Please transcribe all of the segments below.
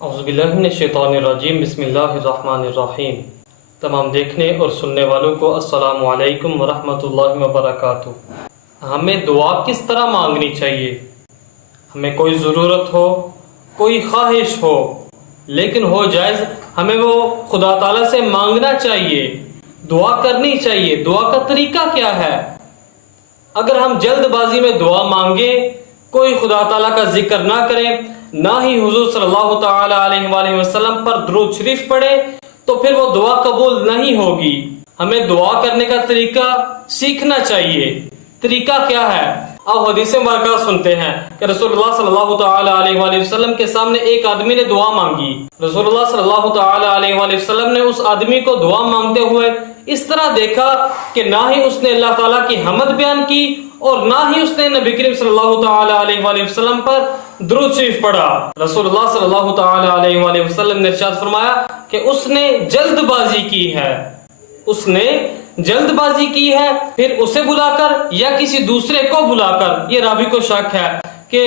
औज़ुबिल्लाहिमिनश्शैतानिर्रजीम बिस्मिल्लाहिर्रहमानिर्रहीम। तमाम देखने और सुनने वालों को अस्सलामु अलैकुम वरहमतुल्लाहि वबरकातुहू। हमें दुआ किस तरह मांगनी चाहिए? हमें कोई ज़रूरत हो, कोई ख्वाहिश हो, लेकिन हो जायज़ हमें वो खुदा ताला से मांगना चाहिए, दुआ करनी चाहिए। दुआ का तरीका क्या है? अगर हम जल्दबाजी में दुआ मांगे, कोई खुदा ताला का जिक्र ना करें, ना ही हुजूर सल्लल्लाहु तआला अलैहि वसल्लम पर दुरूद शरीफ पढ़े, तो फिर वो दुआ कबूल नहीं होगी। हमें दुआ करने का तरीका सीखना चाहिए। तरीका क्या है? अब हदीस मुबारक सुनते हैं कि रसूलुल्लाह सल्लल्लाहु तआला अलैहि वसल्लम के सामने एक आदमी ने दुआ मांगी। रसूलुल्लाह सल्लल्लाहु तआला अलैहि वसल्लम ने उस आदमी को दुआ मांगते हुए इस तरह देखा कि ना ही उसने अल्लाह ताला की हमद बयान की और ना ही उसने नबी करीम सल्लल्लाहु तआला अलैहि वसल्लम पर दुरूद शरीफ पढ़ा। रसूलुल्लाह सल्लल्लाहु तआला अलैहि वसल्लम ने इरशाद फरमाया कि उसने जल्दबाजी की है, उसने जल्दबाजी की है। फिर उसे बुलाकर या किसी दूसरे को बुलाकर, ये रावी को शक है कि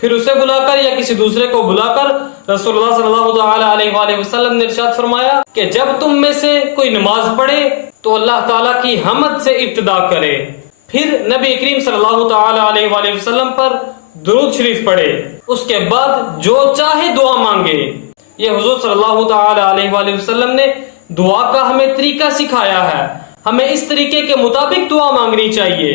फिर उसे बुलाकर या किसी दूसरे को बुलाकर रसूलुल्लाह सल्लल्लाहु तआला अलैहि वसल्लम ने इरशाद फरमाया कि जब तुम में से कोई नमाज पढ़े तो अल्लाह ताला की हमद से इब्तिदा करे, फिर नबी करीम सल्लल्लाहु तआला अलैहि वसल्लम पर दुरूद शरीफ पढ़े, उसके बाद जो चाहे दुआ मांगे। ये हुजूर सल्लल्लाहु तआला अलैहि वसल्लम ने दुआ का हमें तरीका सिखाया है। हमें इस तरीके के मुताबिक दुआ मांगनी चाहिए।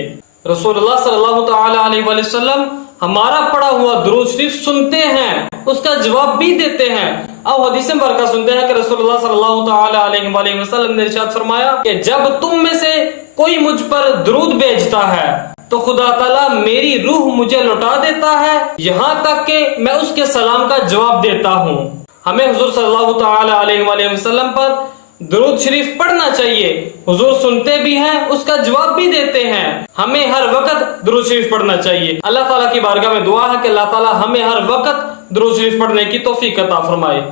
रसूलुल्लाह सल्लल्लाहु तआला अलैहि वसल्लम हमारा पढ़ा हुआ दुरूद शरीफ सुनते हैं, उसका जवाब भी देते हैं। अब हदीस मुबारक सुनते हैं कि रसूलुल्लाह सल्लल्लाहु तआला अलैहि वसल्लम ने इरशाद फरमाया कि जब तुम में से कोई मुझ पर दुरूद भेजता है तो खुदा ताला मेरी रूह मुझे लौटा देता है, यहाँ तक कि मैं उसके सलाम का जवाब देता हूँ। हमें हुजूर सल्लल्लाहु तआला अलैहि वसल्लम पर दुरूद शरीफ पढ़ना चाहिए। हुजूर सुनते भी हैं, उसका जवाब भी देते हैं। हमें हर वक्त दुरूद शरीफ पढ़ना चाहिए। अल्लाह ताला की बारगाह में दुआ है कि अल्लाह ताला हमें हर वक्त दुरूद शरीफ पढ़ने की तौफीक अता फरमाए।